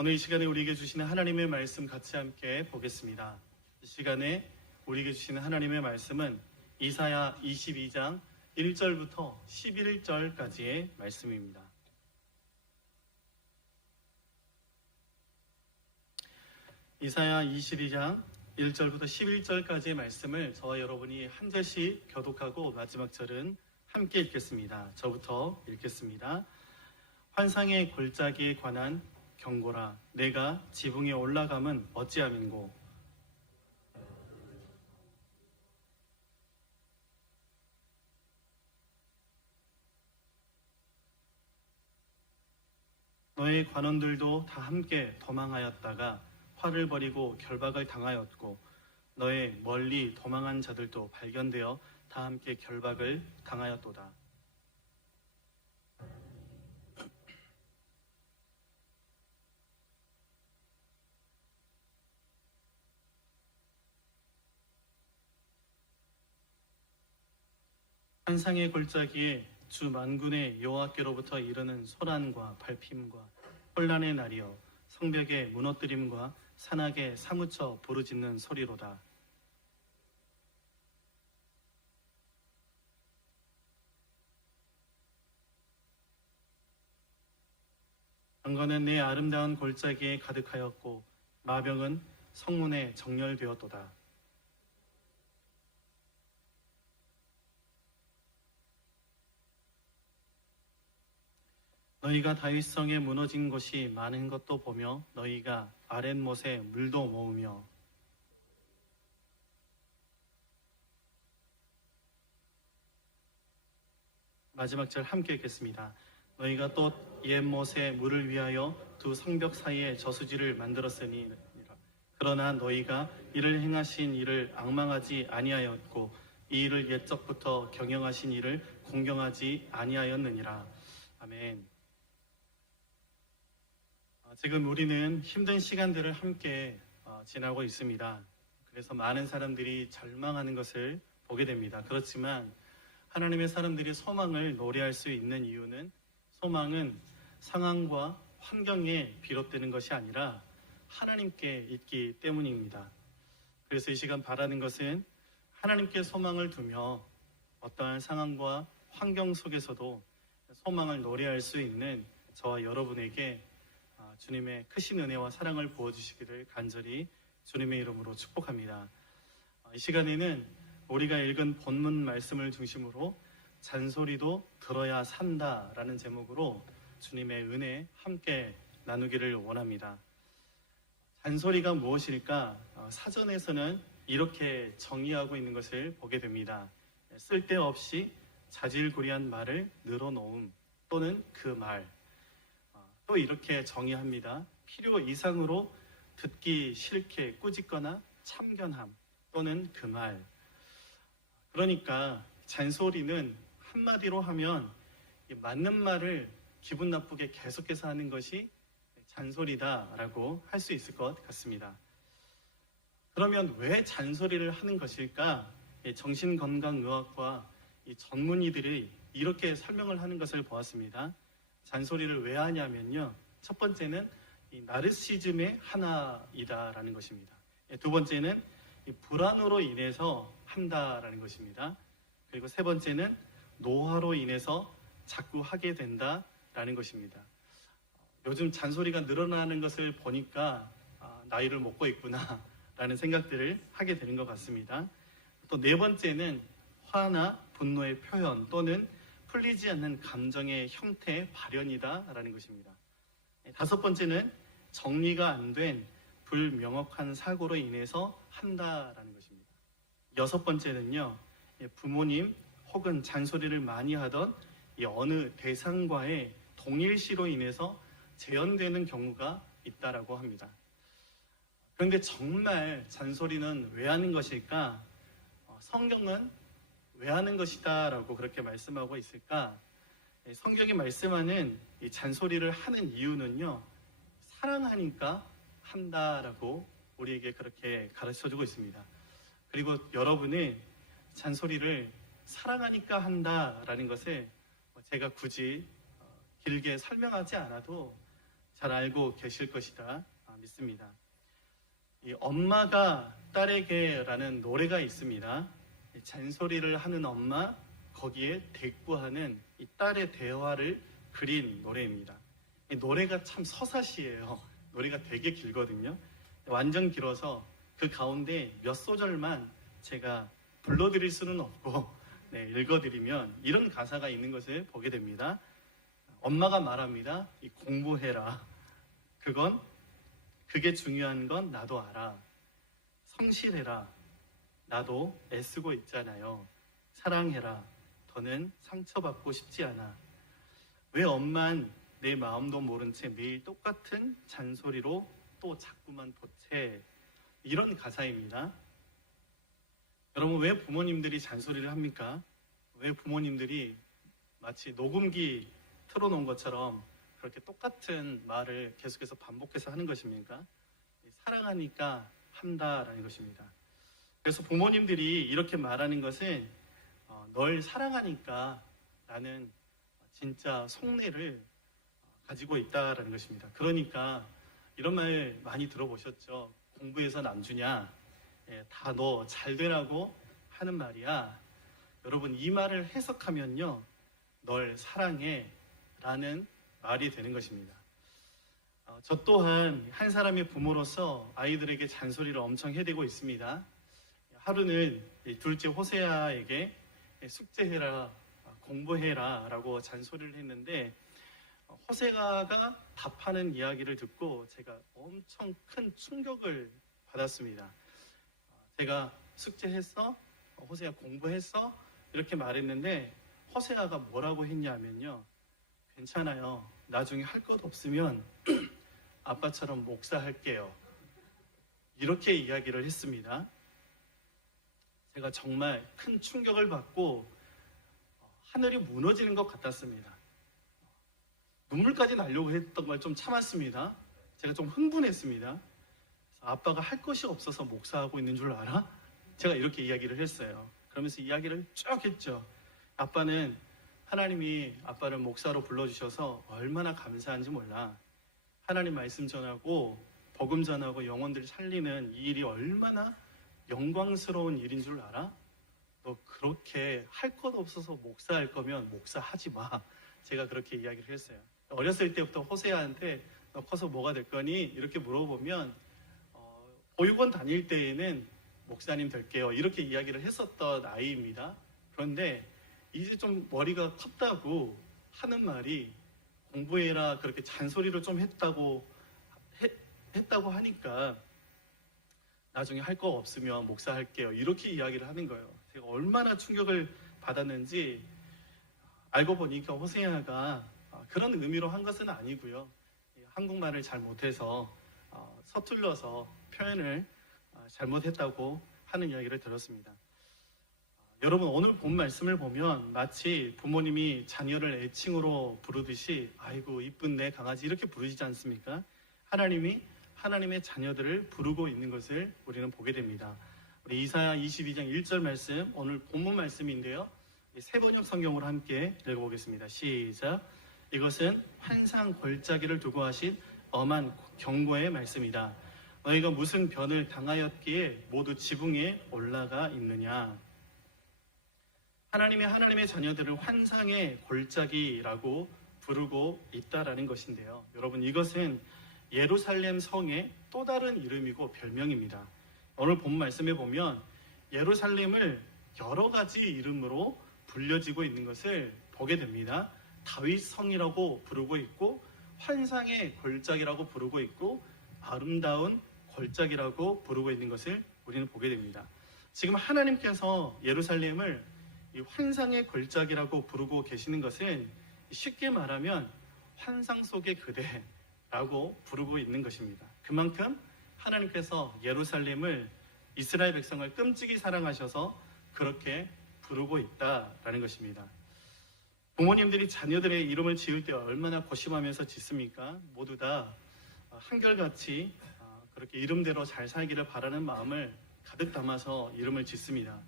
오늘 이 시간에 우리에게 주시는 하나님의 말씀 같이 함께 보겠습니다. 이 시간에 우리에게 주시는 하나님의 말씀은 이사야 22장 1절부터 11절까지의 말씀입니다. 이사야 22장 1절부터 11절까지의 말씀을 저와 여러분이 한 절씩 교독하고 마지막 절은 함께 읽겠습니다. 저부터 읽겠습니다. 환상의 골짜기에 관한 경고라. 내가 지붕에 올라감은 어찌함인고. 너의 관원들도 다 함께 도망하였다가 화를 벌이고 결박을 당하였고, 너의 멀리 도망한 자들도 발견되어 다 함께 결박을 당하였도다. 환상의 골짜기에 주 만군의 여호와께로부터 이르는 소란과 발핌과 혼란의 날이여, 성벽의 무너뜨림과 산악에 사무쳐 부르짖는 소리로다. 강건은 내 아름다운 골짜기에 가득하였고 마병은 성문에 정렬되었도다. 너희가 다윗성에 무너진 곳이 많은 것도 보며 너희가 아랫못에 물도 모으며 마지막 절 함께 읽겠습니다. 너희가 또 옛못에 물을 위하여 두 성벽 사이에 저수지를 만들었으니 그러나 너희가 이를 행하신 이를 앙망하지 아니하였고 이 일을 옛적부터 경영하신 이를 공경하지 아니하였느니라. 아멘. 지금 우리는 힘든 시간들을 함께 지나고 있습니다. 그래서 많은 사람들이 절망하는 것을 보게 됩니다. 그렇지만 하나님의 사람들이 소망을 노래할 수 있는 이유는, 소망은 상황과 환경에 비롯되는 것이 아니라 하나님께 있기 때문입니다. 그래서 이 시간 바라는 것은 하나님께 소망을 두며 어떠한 상황과 환경 속에서도 소망을 노래할 수 있는 저와 여러분에게 주님의 크신 은혜와 사랑을 부어주시기를 간절히 주님의 이름으로 축복합니다. 이 시간에는 우리가 읽은 본문 말씀을 중심으로 잔소리도 들어야 산다라는 제목으로 주님의 은혜 함께 나누기를 원합니다. 잔소리가 무엇일까? 사전에서는 이렇게 정의하고 있는 것을 보게 됩니다. 쓸데없이 자질구레한 말을 늘어놓음 또는 그 말. 또 이렇게 정의합니다. 필요 이상으로 듣기 싫게 꾸짖거나 참견함 또는 그 말. 그러니까 잔소리는 한마디로 하면 맞는 말을 기분 나쁘게 계속해서 하는 것이 잔소리다라고 할 수 있을 것 같습니다. 그러면 왜 잔소리를 하는 것일까? 정신건강의학과 전문의들이 이렇게 설명을 하는 것을 보았습니다. 잔소리를 왜 하냐면요, 첫 번째는 나르시즘의 하나이다라는 것입니다. 두 번째는 불안으로 인해서 한다라는 것입니다. 그리고 세 번째는 노화로 인해서 자꾸 하게 된다라는 것입니다. 요즘 잔소리가 늘어나는 것을 보니까 나이를 먹고 있구나 라는 생각들을 하게 되는 것 같습니다. 또 네 번째는 화나 분노의 표현 또는 풀리지 않는 감정의 형태 발현이다라는 것입니다. 다섯 번째는 정리가 안 된 불명확한 사고로 인해서 한다라는 것입니다. 여섯 번째는요, 부모님 혹은 잔소리를 많이 하던 어느 대상과의 동일시로 인해서 재현되는 경우가 있다라고 합니다. 그런데 정말 잔소리는 왜 하는 것일까? 성경은 왜 하는 것이다 라고 그렇게 말씀하고 있을까? 성경이 말씀하는 이 잔소리를 하는 이유는요, 사랑하니까 한다라고 우리에게 그렇게 가르쳐주고 있습니다. 그리고 여러분은 잔소리를 사랑하니까 한다라는 것을 제가 굳이 길게 설명하지 않아도 잘 알고 계실 것이다 믿습니다. 이 엄마가 딸에게라는 노래가 있습니다. 잔소리를 하는 엄마, 거기에 대꾸하는 이 딸의 대화를 그린 노래입니다. 이 노래가 참 서사시예요. 노래가 되게 길거든요. 완전 길어서 그 가운데 몇 소절만 제가 불러드릴 수는 없고 읽어드리면 이런 가사가 있는 것을 보게 됩니다. 엄마가 말합니다. 공부해라. 그게 중요한 건 나도 알아. 성실해라. 나도 애쓰고 있잖아요. 사랑해라. 더는 상처받고 싶지 않아. 왜 엄만 내 마음도 모른 채 매일 똑같은 잔소리로 또 자꾸만 보채. 이런 가사입니다. 여러분, 왜 부모님들이 잔소리를 합니까? 왜 부모님들이 마치 녹음기 틀어놓은 것처럼 그렇게 똑같은 말을 계속해서 반복해서 하는 것입니까? 사랑하니까 한다라는 것입니다. 그래서 부모님들이 이렇게 말하는 것은 널 사랑하니까 나는 진짜 속내를 가지고 있다라는 것입니다. 그러니까 이런 말 많이 들어보셨죠? 공부해서 남주냐? 다 너 잘 되라고 하는 말이야. 여러분, 이 말을 해석하면요, 널 사랑해 라는 말이 되는 것입니다. 저 또한 한 사람의 부모로서 아이들에게 잔소리를 엄청 해대고 있습니다. 하루는 둘째 호세아에게 숙제해라, 공부해라 라고 잔소리를 했는데, 호세아가 답하는 이야기를 듣고 제가 엄청 큰 충격을 받았습니다. 제가 숙제했어? 호세아 공부했어? 이렇게 말했는데 호세아가 뭐라고 했냐면요, 괜찮아요. 나중에 할 것 없으면 아빠처럼 목사할게요. 이렇게 이야기를 했습니다. 제가 정말 큰 충격을 받고 하늘이 무너지는 것 같았습니다. 눈물까지 나려고 했던 걸 좀 참았습니다. 제가 좀 흥분했습니다. 아빠가 할 것이 없어서 목사하고 있는 줄 알아? 제가 이렇게 이야기를 했어요. 그러면서 이야기를 쭉 했죠. 아빠는 하나님이 아빠를 목사로 불러주셔서 얼마나 감사한지 몰라. 하나님 말씀 전하고 복음 전하고 영혼들 살리는 이 일이 얼마나 영광스러운 일인 줄 알아? 너 그렇게 할 것 없어서 목사할 거면 목사하지 마. 제가 그렇게 이야기를 했어요. 어렸을 때부터 호세아한테 너 커서 뭐가 될 거니? 이렇게 물어보면 보육원 다닐 때에는 목사님 될게요. 이렇게 이야기를 했었던 아이입니다. 그런데 이제 좀 머리가 컸다고 하는 말이 공부해라 그렇게 잔소리를 좀 했다고 하니까 나중에 할 거 없으면 목사할게요. 이렇게 이야기를 하는 거예요. 제가 얼마나 충격을 받았는지 알고 보니까 호세아가 그런 의미로 한 것은 아니고요. 한국말을 잘 못해서 서툴러서 표현을 잘못했다고 하는 이야기를 들었습니다. 여러분, 오늘 본 말씀을 보면 마치 부모님이 자녀를 애칭으로 부르듯이 아이고 이쁜 내 강아지 이렇게 부르시지 않습니까? 하나님이 하나님의 자녀들을 부르고 있는 것을 우리는 보게 됩니다. 우리 이사야 22장 1절 말씀, 오늘 본문 말씀인데요. 세번역 성경으로 함께 읽어보겠습니다. 시작. 이것은 환상 골짜기를 두고 하신 엄한 경고의 말씀이다. 너희가 무슨 변을 당하였기에 모두 지붕에 올라가 있느냐. 하나님의 자녀들을 환상의 골짜기라고 부르고 있다라는 것인데요. 여러분, 이것은 예루살렘 성의 또 다른 이름이고 별명입니다. 오늘 본 말씀에 보면 예루살렘을 여러 가지 이름으로 불려지고 있는 것을 보게 됩니다. 다윗 성이라고 부르고 있고, 환상의 골짜기라고 부르고 있고, 아름다운 골짜기라고 부르고 있는 것을 우리는 보게 됩니다. 지금 하나님께서 예루살렘을 이 환상의 골짜기라고 부르고 계시는 것은 쉽게 말하면 환상 속의 그대라고 부르고 있는 것입니다. 그만큼 하나님께서 예루살렘을, 이스라엘 백성을 끔찍이 사랑하셔서 그렇게 부르고 있다라는 것입니다. 부모님들이 자녀들의 이름을 지을 때 얼마나 고심하면서 짓습니까? 모두 다 한결같이 그렇게 이름대로 잘 살기를 바라는 마음을 가득 담아서 이름을 짓습니다.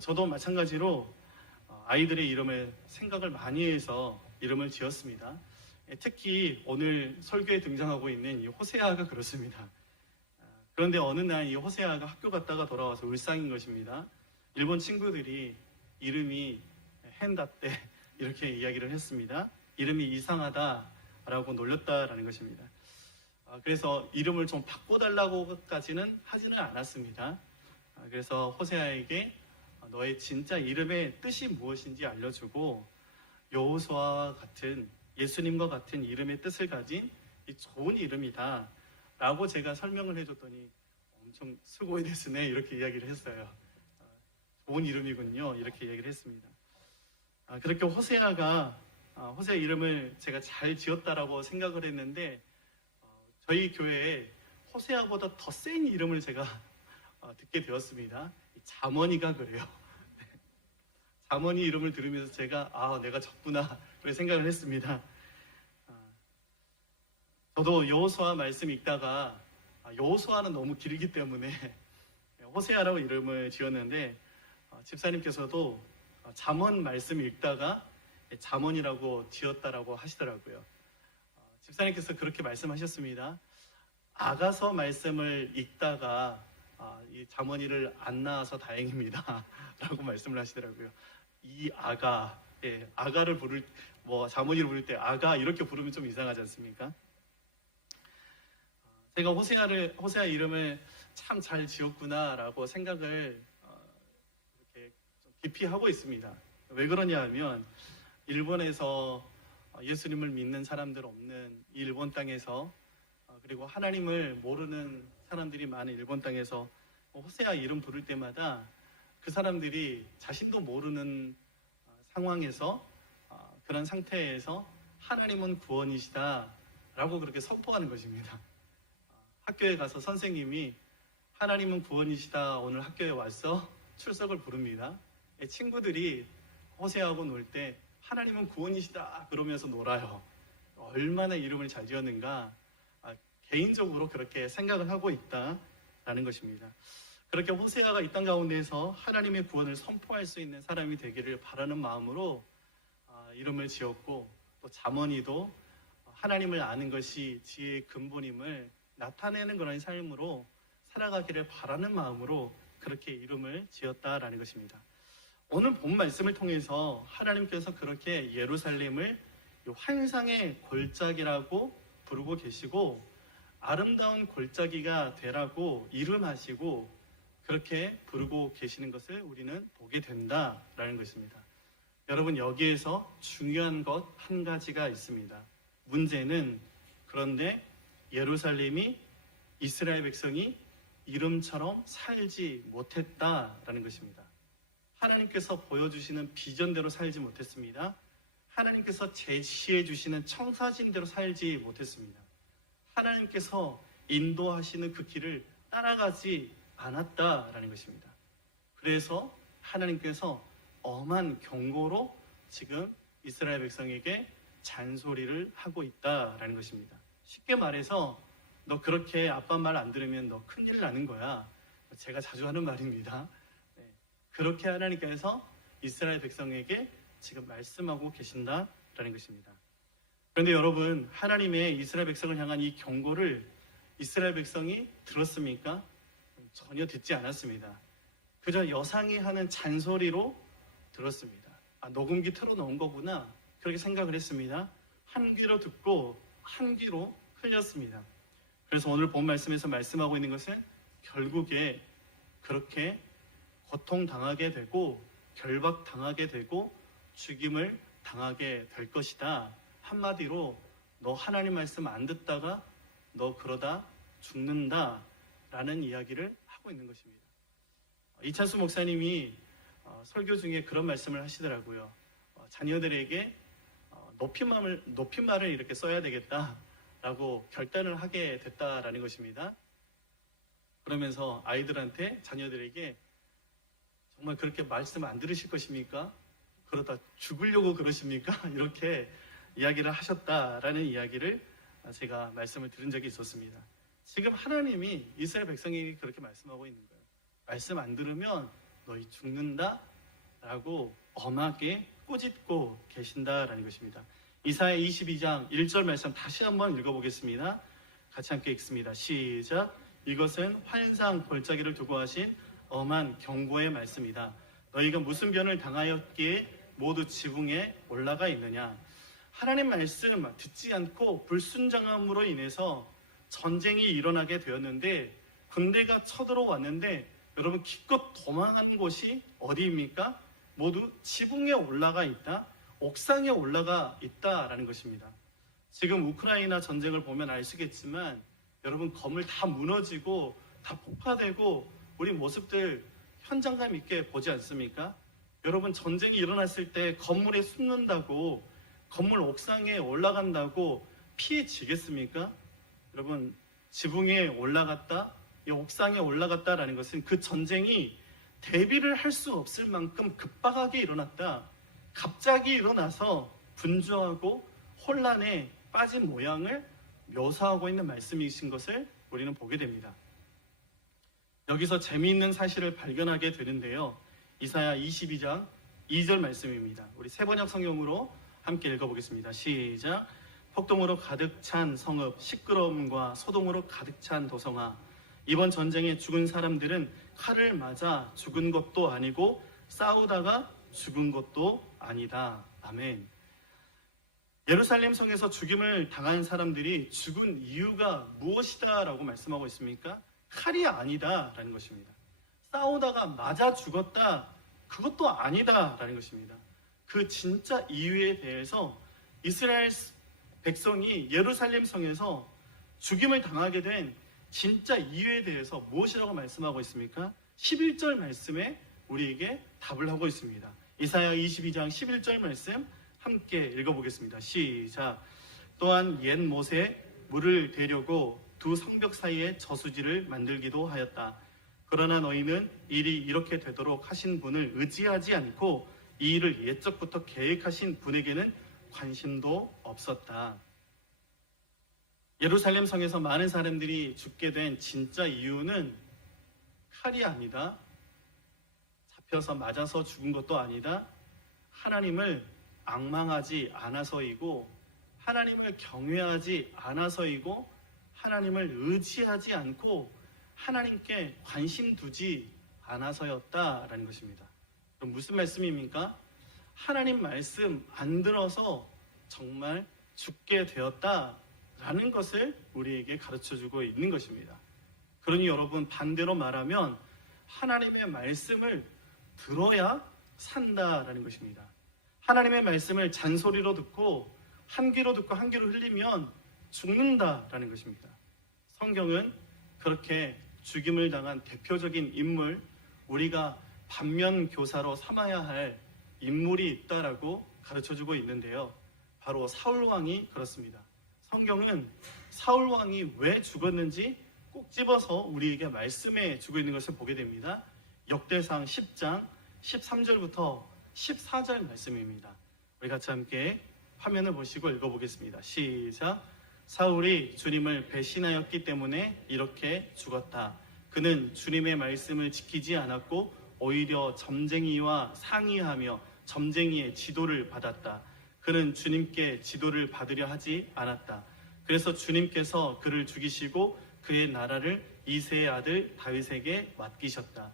저도 마찬가지로 아이들의 이름을 생각을 많이 해서 이름을 지었습니다. 특히 오늘 설교에 등장하고 있는 이 호세아가 그렇습니다. 그런데 어느 날 이 호세아가 학교 갔다가 돌아와서 울상인 것입니다. 일본 친구들이 이름이 헨다떼 이렇게 이야기를 했습니다. 이름이 이상하다라고 놀렸다라는 것입니다. 그래서 이름을 좀 바꿔달라고까지는 하지는 않았습니다. 그래서 호세아에게 너의 진짜 이름의 뜻이 무엇인지 알려주고 여호수아와 같은 예수님과 같은 이름의 뜻을 가진 이 좋은 이름이다 라고 제가 설명을 해줬더니 엄청 스고이 데스네 이렇게 이야기를 했어요. 좋은 이름이군요 이렇게 이야기를 했습니다. 그렇게 호세아 이름을 제가 잘 지었다라고 생각을 했는데 저희 교회에 호세아보다 더 센 이름을 제가 듣게 되었습니다. 자머니가 그래요. 자머니 이름을 들으면서 제가 내가 적구나 그렇게 생각을 했습니다. 저도 여호수아 말씀 읽다가 여호수아는 너무 길기 때문에 호세아라고 이름을 지었는데 집사님께서도 잠언 말씀 읽다가 잠언이라고 지었다라고 하시더라고요. 집사님께서 그렇게 말씀하셨습니다. 아가서 말씀을 읽다가 이 잠언이를 안 나와서 다행입니다 라고 말씀을 하시더라고요. 이 아가를 잠언이를 부를 때 아가 이렇게 부르면 좀 이상하지 않습니까? 제가 호세아 이름을 참 잘 지었구나라고 생각을 이렇게 좀 깊이 하고 있습니다. 왜 그러냐 하면 일본에서 예수님을 믿는 사람들 없는 이 일본 땅에서 그리고 하나님을 모르는 사람들이 많은 일본 땅에서 호세아 이름 부를 때마다 그 사람들이 자신도 모르는 상황에서 그런 상태에서 하나님은 구원이시다 라고 그렇게 선포하는 것입니다. 학교에 가서 선생님이 하나님은 구원이시다 오늘 학교에 와서 출석을 부릅니다. 친구들이 호세아하고 놀 때 하나님은 구원이시다 그러면서 놀아요. 얼마나 이름을 잘 지었는가 개인적으로 그렇게 생각을 하고 있다라는 것입니다. 그렇게 호세아가 이 땅 가운데에서 하나님의 구원을 선포할 수 있는 사람이 되기를 바라는 마음으로 이름을 지었고 또 잠언이도 하나님을 아는 것이 지혜의 근본임을 나타내는 그런 삶으로 살아가기를 바라는 마음으로 그렇게 이름을 지었다라는 것입니다. 오늘 본 말씀을 통해서 하나님께서 그렇게 예루살렘을 환상의 골짜기라고 부르고 계시고 아름다운 골짜기가 되라고 이름하시고 그렇게 부르고 계시는 것을 우리는 보게 된다라는 것입니다. 여러분 여기에서 중요한 것 한 가지가 있습니다. 문제는 그런데 예루살렘이 이스라엘 백성이 이름처럼 살지 못했다라는 것입니다. 하나님께서 보여주시는 비전대로 살지 못했습니다. 하나님께서 제시해 주시는 청사진대로 살지 못했습니다. 하나님께서 인도하시는 그 길을 따라가지 않았다라는 것입니다. 그래서 하나님께서 엄한 경고로 지금 이스라엘 백성에게 잔소리를 하고 있다라는 것입니다. 쉽게 말해서 너 그렇게 아빠 말 안 들으면 너 큰일 나는 거야. 제가 자주 하는 말입니다. 그렇게 하나님께서 이스라엘 백성에게 지금 말씀하고 계신다라는 것입니다. 그런데 여러분 하나님의 이스라엘 백성을 향한 이 경고를 이스라엘 백성이 들었습니까? 전혀 듣지 않았습니다. 그저 여상이 하는 잔소리로 들었습니다. 녹음기 틀어놓은 거구나 그렇게 생각을 했습니다. 한 귀로 듣고 한 귀로 흘렸습니다. 그래서 오늘 본 말씀에서 말씀하고 있는 것은 결국에 그렇게 고통당하게 되고 결박당하게 되고 죽임을 당하게 될 것이다. 한마디로 너 하나님 말씀 안 듣다가 너 그러다 죽는다 라는 이야기를 하고 있는 것입니다. 이찬수 목사님이 설교 중에 그런 말씀을 하시더라고요. 자녀들에게 높임말을 이렇게 써야 되겠다라고 결단을 하게 됐다라는 것입니다. 그러면서 아이들한테 자녀들에게 정말 그렇게 말씀 안 들으실 것입니까? 그러다 죽으려고 그러십니까? 이렇게 이야기를 하셨다라는 이야기를 제가 말씀을 들은 적이 있었습니다. 지금 하나님이 이스라엘 백성에게 그렇게 말씀하고 있는 거예요. 말씀 안 들으면 너희 죽는다 라고 엄하게 꾸짖고 계신다라는 것입니다. 이사야 22장 1절 말씀 다시 한번 읽어보겠습니다. 같이 함께 읽습니다. 시작. 이것은 환상 골짜기를 두고 하신 엄한 경고의 말씀이다. 너희가 무슨 변을 당하였기에 모두 지붕에 올라가 있느냐. 하나님 말씀 듣지 않고 불순종함으로 인해서 전쟁이 일어나게 되었는데, 군대가 쳐들어왔는데 여러분 기껏 도망한 곳이 어디입니까? 모두 지붕에 올라가 있다, 옥상에 올라가 있다라는 것입니다. 지금 우크라이나 전쟁을 보면 아시겠지만 여러분 건물 다 무너지고 다 폭파되고 우리 모습들 현장감 있게 보지 않습니까? 여러분 전쟁이 일어났을 때 건물에 숨는다고, 건물 옥상에 올라간다고 피해지겠습니까? 여러분 지붕에 올라갔다, 이 옥상에 올라갔다라는 것은 그 전쟁이 대비를 할 수 없을 만큼 급박하게 일어났다, 갑자기 일어나서 분주하고 혼란에 빠진 모양을 묘사하고 있는 말씀이신 것을 우리는 보게 됩니다. 여기서 재미있는 사실을 발견하게 되는데요. 이사야 22장 2절 말씀입니다. 우리 세번역 성경으로 함께 읽어보겠습니다. 시작. 폭동으로 가득 찬 성읍, 시끄러움과 소동으로 가득 찬 도성아, 이번 전쟁에 죽은 사람들은 칼을 맞아 죽은 것도 아니고 싸우다가 죽은 것도 아니다. 아멘. 예루살렘 성에서 죽임을 당한 사람들이 죽은 이유가 무엇이다 라고 말씀하고 있습니까? 칼이 아니다 라는 것입니다. 싸우다가 맞아 죽었다, 그것도 아니다 라는 것입니다. 그 진짜 이유에 대해서 이스라엘 백성이 예루살렘 성에서 죽임을 당하게 된 진짜 이유에 대해서 무엇이라고 말씀하고 있습니까? 11절 말씀에 우리에게 답을 하고 있습니다. 이사야 22장 11절 말씀 함께 읽어보겠습니다. 시작. 또한 옛 못에 물을 대려고 두 성벽 사이에 저수지를 만들기도 하였다. 그러나 너희는 일이 이렇게 되도록 하신 분을 의지하지 않고 이 일을 옛적부터 계획하신 분에게는 관심도 없었다. 예루살렘 성에서 많은 사람들이 죽게 된 진짜 이유는 칼이 아니다, 잡혀서 맞아서 죽은 것도 아니다, 하나님을 앙망하지 않아서이고, 하나님을 경외하지 않아서이고, 하나님을 의지하지 않고 하나님께 관심 두지 않아서였다라는 것입니다. 그럼 무슨 말씀입니까? 하나님 말씀 안 들어서 정말 죽게 되었다라는 것을 우리에게 가르쳐주고 있는 것입니다. 그러니 여러분, 반대로 말하면 하나님의 말씀을 들어야 산다라는 것입니다. 하나님의 말씀을 잔소리로 듣고 한 귀로 듣고 한 귀로 흘리면 죽는다라는 것입니다. 성경은 그렇게 죽임을 당한 대표적인 인물, 우리가 반면교사로 삼아야 할 인물이 있다라고 가르쳐주고 있는데요. 바로 사울왕이 그렇습니다. 성경은 사울왕이 왜 죽었는지 꼭 집어서 우리에게 말씀해 주고 있는 것을 보게 됩니다. 역대상 10장 13절부터 14절 말씀입니다. 우리 같이 함께 화면을 보시고 읽어보겠습니다. 시작. 사울이 주님을 배신하였기 때문에 이렇게 죽었다. 그는 주님의 말씀을 지키지 않았고 오히려 점쟁이와 상의하며 점쟁이의 지도를 받았다. 그는 주님께 지도를 받으려 하지 않았다. 그래서 주님께서 그를 죽이시고 그의 나라를 이새의 아들 다윗에게 맡기셨다.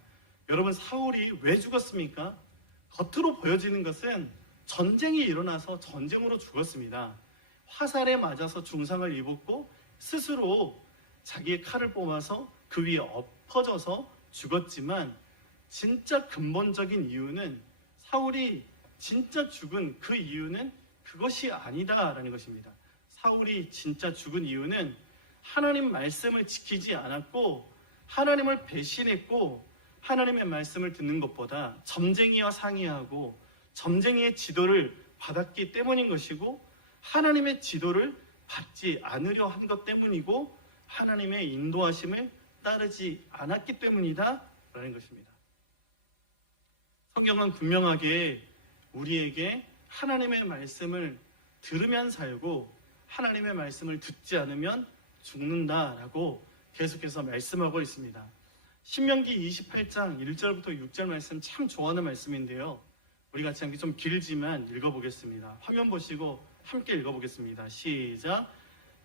여러분, 사울이 왜 죽었습니까? 겉으로 보여지는 것은 전쟁이 일어나서 전쟁으로 죽었습니다. 화살에 맞아서 중상을 입었고 스스로 자기의 칼을 뽑아서 그 위에 엎어져서 죽었지만, 진짜 근본적인 이유는, 사울이 진짜 죽은 그 이유는 그것이 아니다라는 것입니다. 사울이 진짜 죽은 이유는 하나님 말씀을 지키지 않았고 하나님을 배신했고, 하나님의 말씀을 듣는 것보다 점쟁이와 상의하고 점쟁이의 지도를 받았기 때문인 것이고, 하나님의 지도를 받지 않으려 한 것 때문이고, 하나님의 인도하심을 따르지 않았기 때문이다 라는 것입니다. 성경은 분명하게 우리에게 하나님의 말씀을 들으면 살고 하나님의 말씀을 듣지 않으면 죽는다라고 계속해서 말씀하고 있습니다. 신명기 28장 1절부터 6절 말씀 참 좋아하는 말씀인데요. 우리 같이 함께 좀 길지만 읽어보겠습니다. 화면 보시고 함께 읽어보겠습니다. 시작.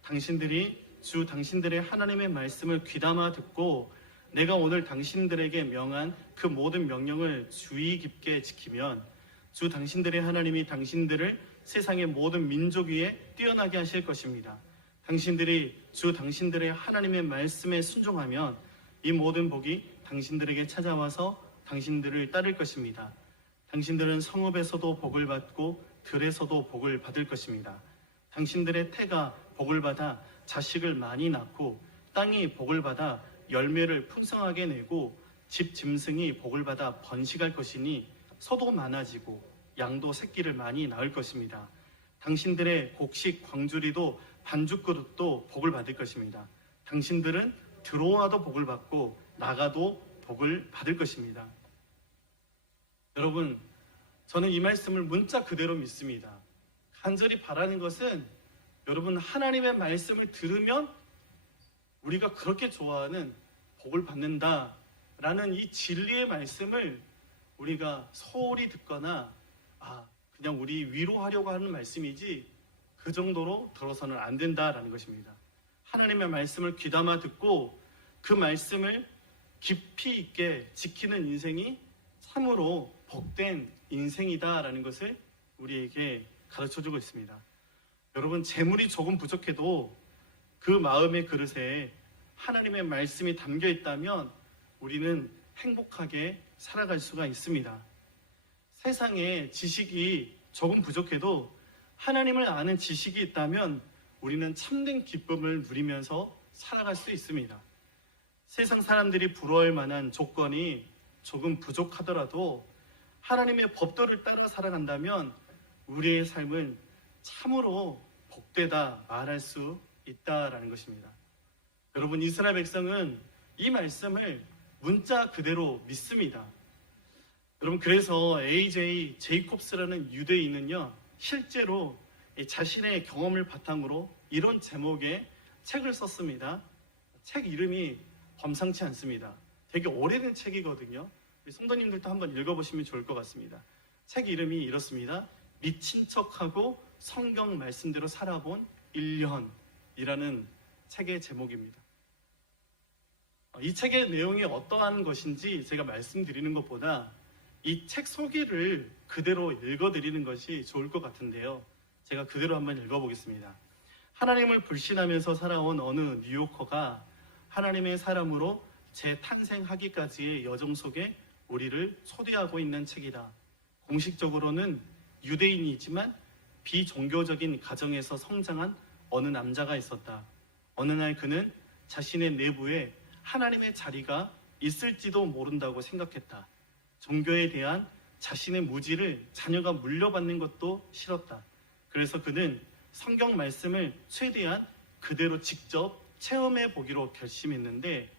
당신들이 주 당신들의 하나님의 말씀을 귀담아 듣고 내가 오늘 당신들에게 명한 그 모든 명령을 주의 깊게 지키면 주 당신들의 하나님이 당신들을 세상의 모든 민족 위에 뛰어나게 하실 것입니다. 당신들이 주 당신들의 하나님의 말씀에 순종하면 이 모든 복이 당신들에게 찾아와서 당신들을 따를 것입니다. 당신들은 성읍에서도 복을 받고 들에서도 복을 받을 것입니다. 당신들의 태가 복을 받아 자식을 많이 낳고 땅이 복을 받아 열매를 풍성하게 내고 집 짐승이 복을 받아 번식할 것이니 소도 많아지고 양도 새끼를 많이 낳을 것입니다. 당신들의 곡식 광주리도 반죽 그릇도 복을 받을 것입니다. 당신들은 들어와도 복을 받고 나가도 복을 받을 것입니다. 여러분, 저는 이 말씀을 문자 그대로 믿습니다. 간절히 바라는 것은 여러분, 하나님의 말씀을 들으면 우리가 그렇게 좋아하는 복을 받는다라는 이 진리의 말씀을 우리가 소홀히 듣거나 그냥 우리 위로하려고 하는 말씀이지 그 정도로 들어서는 안 된다라는 것입니다. 하나님의 말씀을 귀담아 듣고 그 말씀을 깊이 있게 지키는 인생이 참으로 복된 인생이다라는 것을 우리에게 가르쳐주고 있습니다. 여러분, 재물이 조금 부족해도 그 마음의 그릇에 하나님의 말씀이 담겨 있다면 우리는 행복하게 살아갈 수가 있습니다. 세상에 지식이 조금 부족해도 하나님을 아는 지식이 있다면 우리는 참된 기쁨을 누리면서 살아갈 수 있습니다. 세상 사람들이 부러워할 만한 조건이 조금 부족하더라도 하나님의 법도를 따라 살아간다면 우리의 삶은 참으로 복되다 말할 수 있다라는 것입니다. 여러분, 이스라엘 백성은 이 말씀을 문자 그대로 믿습니다. 여러분, 그래서 A.J. 제이콥스라는 유대인은요, 실제로 자신의 경험을 바탕으로 이런 제목의 책을 썼습니다. 책 이름이 범상치 않습니다. 되게 오래된 책이거든요. 우리 성도님들도 한번 읽어보시면 좋을 것 같습니다. 책 이름이 이렇습니다. 미친 척하고 성경 말씀대로 살아본 1년이라는 책의 제목입니다. 이 책의 내용이 어떠한 것인지 제가 말씀드리는 것보다 이 책 소개를 그대로 읽어드리는 것이 좋을 것 같은데요. 제가 그대로 한번 읽어보겠습니다. 하나님을 불신하면서 살아온 어느 뉴요커가 하나님의 사람으로 재탄생하기까지의 여정 속에 우리를 초대하고 있는 책이다. 공식적으로는 유대인이지만 비종교적인 가정에서 성장한 어느 남자가 있었다. 어느 날 그는 자신의 내부에 하나님의 자리가 있을지도 모른다고 생각했다. 종교에 대한 자신의 무지를 자녀가 물려받는 것도 싫었다. 그래서 그는 성경 말씀을 최대한 그대로 직접 체험해 보기로 결심했는데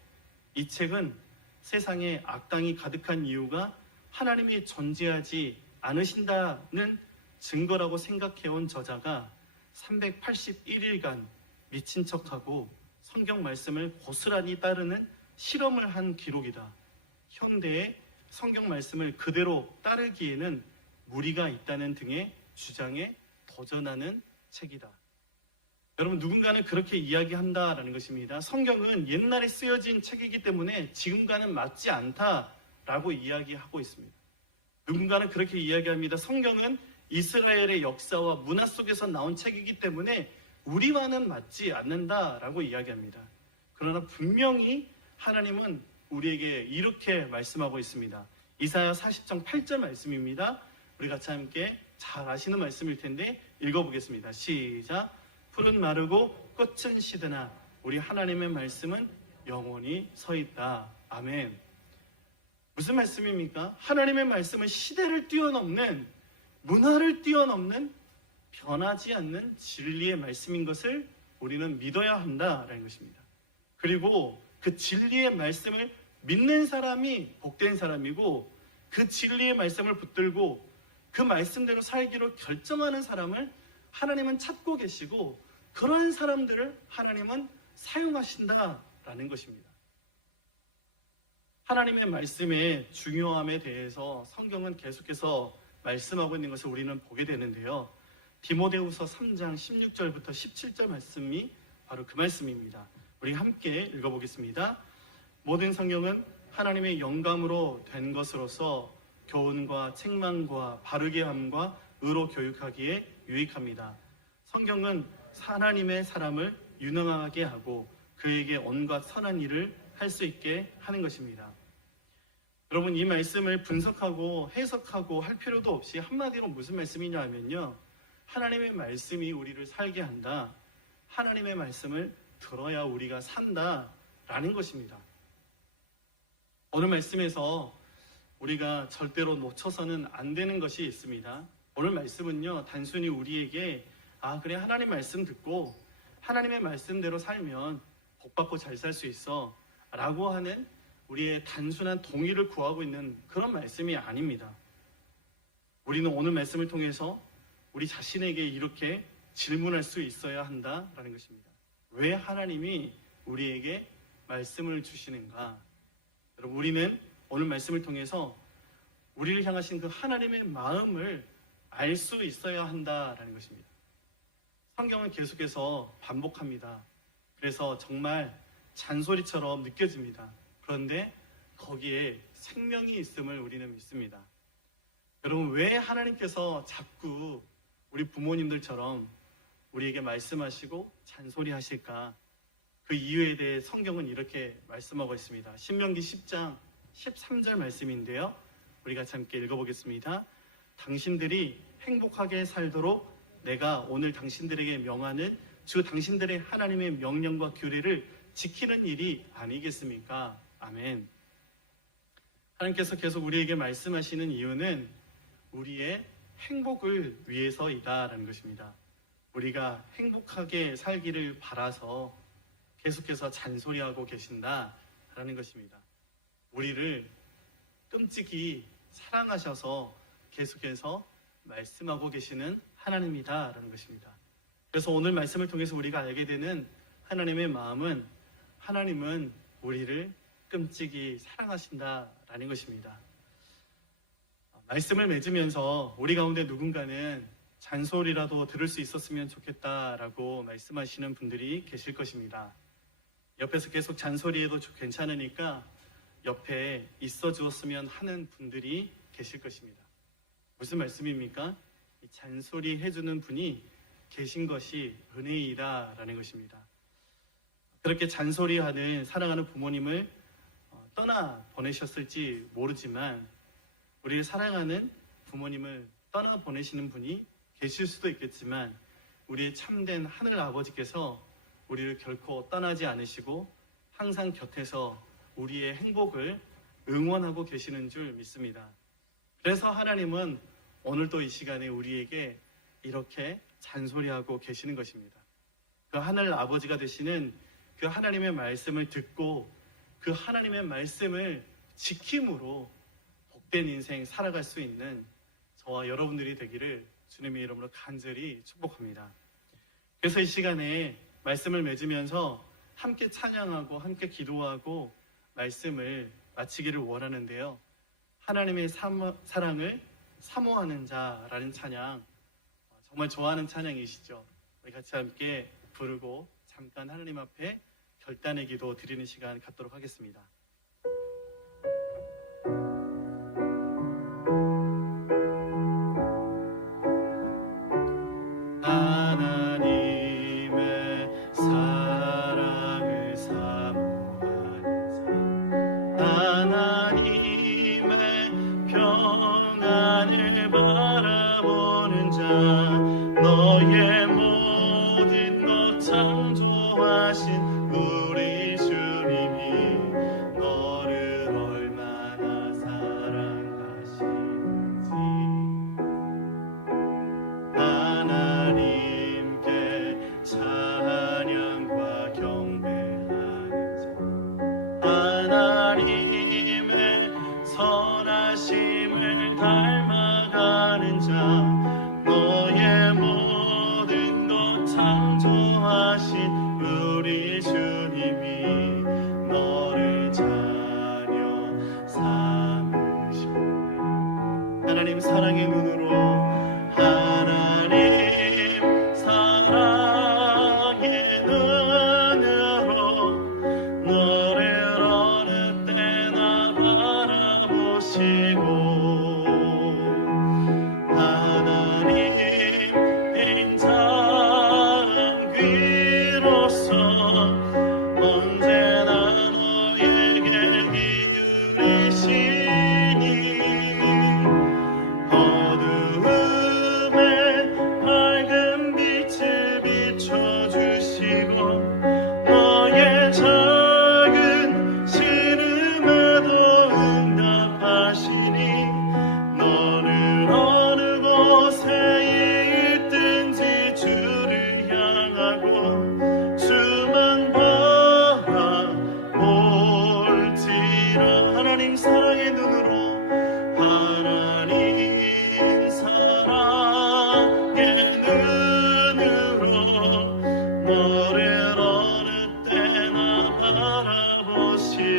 이 책은 세상에 악당이 가득한 이유가 하나님이 존재하지 않으신다는 증거라고 생각해온 저자가 381일간 미친 척하고 성경 말씀을 고스란히 따르는 실험을 한 기록이다. 현대의 성경 말씀을 그대로 따르기에는 무리가 있다는 등의 주장에 도전하는 책이다. 여러분, 누군가는 그렇게 이야기한다라는 것입니다. 성경은 옛날에 쓰여진 책이기 때문에 지금과는 맞지 않다라고 이야기하고 있습니다. 누군가는 그렇게 이야기합니다. 성경은 이스라엘의 역사와 문화 속에서 나온 책이기 때문에 우리와는 맞지 않는다라고 이야기합니다. 그러나 분명히 하나님은 우리에게 이렇게 말씀하고 있습니다. 이사야 40장 8절 말씀입니다. 우리 같이 함께 잘 아시는 말씀일 텐데 읽어보겠습니다. 시작. 풀은 마르고 꽃은 시드나 우리 하나님의 말씀은 영원히 서 있다. 아멘. 무슨 말씀입니까? 하나님의 말씀은 시대를 뛰어넘는, 문화를 뛰어넘는 변하지 않는 진리의 말씀인 것을 우리는 믿어야 한다라는 것입니다. 그리고 그 진리의 말씀을 믿는 사람이 복된 사람이고 그 진리의 말씀을 붙들고 그 말씀대로 살기로 결정하는 사람을 하나님은 찾고 계시고 그런 사람들을 하나님은 사용하신다라는 것입니다. 하나님의 말씀의 중요함에 대해서 성경은 계속해서 말씀하고 있는 것을 우리는 보게 되는데요. 디모데후서 3장 16절부터 17절 말씀이 바로 그 말씀입니다. 우리 함께 읽어보겠습니다. 모든 성경은 하나님의 영감으로 된 것으로서 교훈과 책망과 바르게 함과 의로 교육하기에 유익합니다. 성경은 하나님의 사람을 유능하게 하고 그에게 온갖 선한 일을 할 수 있게 하는 것입니다. 여러분, 이 말씀을 분석하고 해석하고 할 필요도 없이 한마디로 무슨 말씀이냐 하면요, 하나님의 말씀이 우리를 살게 한다, 하나님의 말씀을 들어야 우리가 산다 라는 것입니다. 오늘 말씀에서 우리가 절대로 놓쳐서는 안 되는 것이 있습니다. 오늘 말씀은요, 단순히 우리에게 그래, 하나님 말씀 듣고 하나님의 말씀대로 살면 복받고 잘 살 수 있어 라고 하는 우리의 단순한 동의를 구하고 있는 그런 말씀이 아닙니다. 우리는 오늘 말씀을 통해서 우리 자신에게 이렇게 질문할 수 있어야 한다라는 것입니다. 왜 하나님이 우리에게 말씀을 주시는가? 여러분, 우리는 오늘 말씀을 통해서 우리를 향하신 그 하나님의 마음을 알 수 있어야 한다라는 것입니다. 성경은 계속해서 반복합니다. 그래서 정말 잔소리처럼 느껴집니다. 그런데 거기에 생명이 있음을 우리는 믿습니다. 여러분, 왜 하나님께서 자꾸 우리 부모님들처럼 우리에게 말씀하시고 잔소리하실까? 그 이유에 대해 성경은 이렇게 말씀하고 있습니다. 신명기 10장 13절 말씀인데요, 우리 같이 함께 읽어보겠습니다. 당신들이 행복하게 살도록 내가 오늘 당신들에게 명하는 주 당신들의 하나님의 명령과 규례를 지키는 일이 아니겠습니까? 아멘. 하나님께서 계속 우리에게 말씀하시는 이유는 우리의 행복을 위해서이다라는 것입니다. 우리가 행복하게 살기를 바라서 계속해서 잔소리하고 계신다라는 것입니다. 우리를 끔찍이 사랑하셔서 계속해서 말씀하고 계시는 하나님이다라는 것입니다. 그래서 오늘 말씀을 통해서 우리가 알게 되는 하나님의 마음은, 하나님은 우리를 끔찍이 사랑하신다라는 것입니다. 말씀을 맺으면서 우리 가운데 누군가는 잔소리라도 들을 수 있었으면 좋겠다라고 말씀하시는 분들이 계실 것입니다. 옆에서 계속 잔소리해도 괜찮으니까 옆에 있어 주었으면 하는 분들이 계실 것입니다. 무슨 말씀입니까? 이 잔소리 해주는 분이 계신 것이 은혜이다라는 것입니다. 그렇게 잔소리하는 사랑하는 부모님을 떠나 보내셨을지 모르지만 우리를 사랑하는 부모님을 떠나 보내시는 분이 계실 수도 있겠지만 우리의 참된 하늘 아버지께서 우리를 결코 떠나지 않으시고 항상 곁에서 우리의 행복을 응원하고 계시는 줄 믿습니다. 그래서 하나님은 오늘도 이 시간에 우리에게 이렇게 잔소리하고 계시는 것입니다. 그 하늘 아버지가 되시는 그 하나님의 말씀을 듣고 그 하나님의 말씀을 지킴으로 복된 인생 살아갈 수 있는 저와 여러분들이 되기를 주님의 이름으로 간절히 축복합니다. 그래서 이 시간에 말씀을 맺으면서 함께 찬양하고 함께 기도하고 말씀을 마치기를 원하는데요, 하나님의 사랑을 사모하는 자라는 찬양, 정말 좋아하는 찬양이시죠. 우리 같이 함께 부르고 잠깐 하나님 앞에 결단의 기도 드리는 시간 갖도록 하겠습니다. 하나님의 사랑을 사모하는 자, 하나님의 평안을 바라보는 자, 너의 모든 것 창조하신 우리 주님이 너를 얼마나 사랑하시는지 하나님께 찬양과 경배하는 자, 하나님의 선하심을 닮아가는 자, 너의 모든 것 창조하신 우리 주님이 너를 자녀 삼으셨네. 하나님 사랑의 눈으로 하나님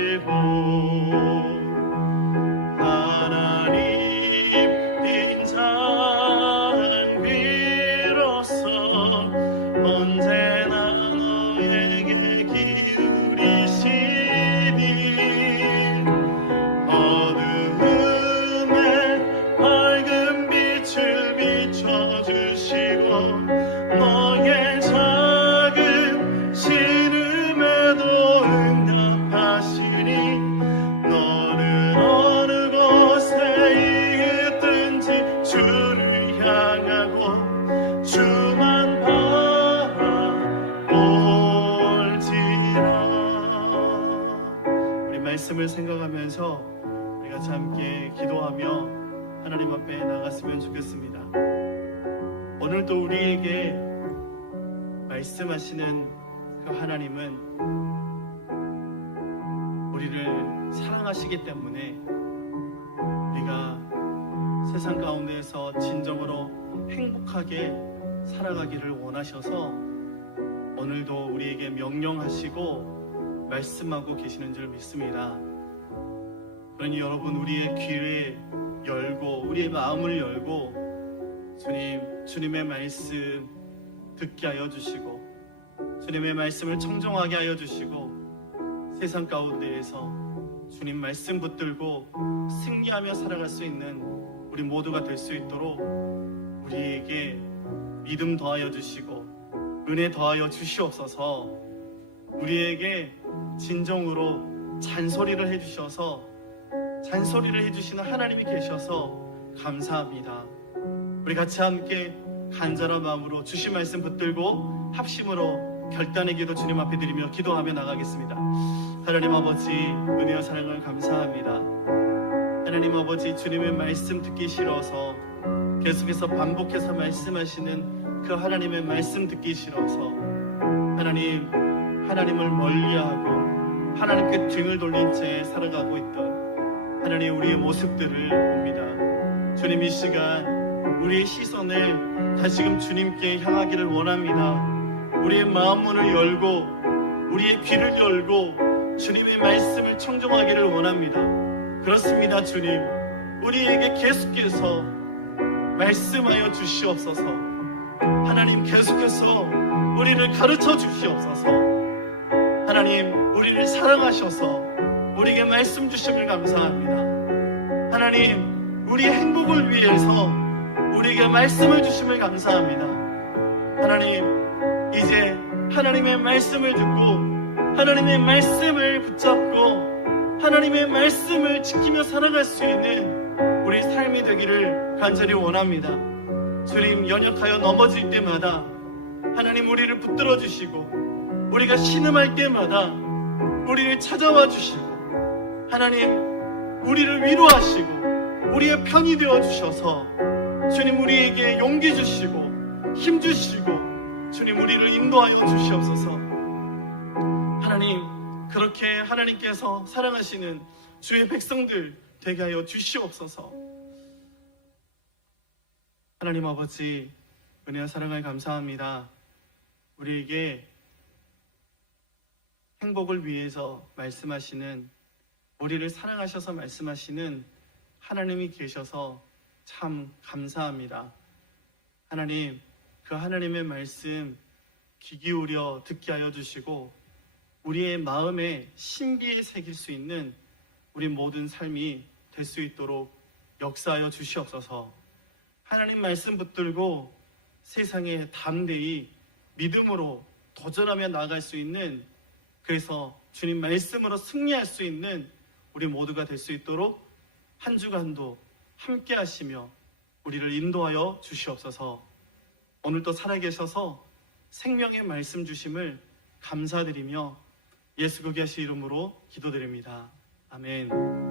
들고 하나님 빈잔 비로소 언제나 너에게 기울이시니 어두움에 밝은 빛을 비춰주시고 너의 작은 신음에도 응답하시니 너는 어느 곳에 있든지 주를 향하고 주만 바라볼지라. 우리 말씀을 생각하면서 우리 같이 함께 기도하며 하나님 앞에 나갔으면 좋겠습니다. 오늘도 우리에게 말씀하시는 그 하나님은 우리를 사랑하시기 때문에 우리가 세상 가운데에서 진정으로 행복하게 살아가기를 원하셔서 오늘도 우리에게 명령하시고 말씀하고 계시는 줄 믿습니다. 그러니 여러분, 우리의 귀를 열고 우리의 마음을 열고 주님의 말씀 듣게 하여 주시고 주님의 말씀을 청정하게 하여 주시고 세상 가운데에서 주님 말씀 붙들고 승리하며 살아갈 수 있는 우리 모두가 될 수 있도록 우리에게 믿음 더하여 주시고 은혜 더하여 주시옵소서. 우리에게 진정으로 잔소리를 해주셔서 잔소리를 해주시는 하나님이 계셔서 감사합니다. 우리 같이 함께 간절한 마음으로 주신 말씀 붙들고 합심으로 결단의 기도 주님 앞에 드리며 기도하며 나가겠습니다. 하나님 아버지, 은혜와 사랑을 감사합니다. 하나님 아버지, 주님의 말씀 듣기 싫어서 계속해서 반복해서 말씀하시는 그 하나님의 말씀 듣기 싫어서 하나님을 멀리하고 하나님께 등을 돌린 채 살아가고 있던 하나님 우리의 모습들을 봅니다. 주님, 이 시간 우리의 시선을 다시금 주님께 향하기를 원합니다. 우리의 마음 문을 열고 우리의 귀를 열고 주님의 말씀을 청정하기를 원합니다. 그렇습니다. 주님, 우리에게 계속해서 말씀하여 주시옵소서. 하나님, 계속해서 우리를 가르쳐 주시옵소서. 하나님, 우리를 사랑하셔서 우리에게 말씀 주심을 감사합니다. 하나님, 우리의 행복을 위해서 우리에게 말씀을 주심을 감사합니다. 하나님, 이제 하나님의 말씀을 듣고 하나님의 말씀을 붙잡고 하나님의 말씀을 지키며 살아갈 수 있는 우리 삶이 되기를 간절히 원합니다. 주님, 연약하여 넘어질 때마다 하나님 우리를 붙들어 주시고 우리가 신음할 때마다 우리를 찾아와 주시고 하나님 우리를 위로하시고 우리의 편이 되어 주셔서 주님 우리에게 용기 주시고 힘 주시고 주님 우리를 인도하여 주시옵소서. 하나님, 그렇게 하나님께서 사랑하시는 주의 백성들 되게 하여 주시옵소서. 하나님 아버지, 은혜와 사랑을 감사합니다. 우리에게 행복을 위해서 말씀하시는, 우리를 사랑하셔서 말씀하시는 하나님이 계셔서 참 감사합니다. 하나님, 그 하나님의 말씀 귀 기울여 듣게 하여 주시고 우리의 마음에 신비에 새길 수 있는 우리 모든 삶이 될 수 있도록 역사하여 주시옵소서. 하나님 말씀 붙들고 세상에 담대히 믿음으로 도전하며 나아갈 수 있는, 그래서 주님 말씀으로 승리할 수 있는 우리 모두가 될 수 있도록 한 주간도 함께 하시며 우리를 인도하여 주시옵소서. 오늘도 살아계셔서 생명의 말씀 주심을 감사드리며 예수 그리스도의 이름으로 기도드립니다. 아멘.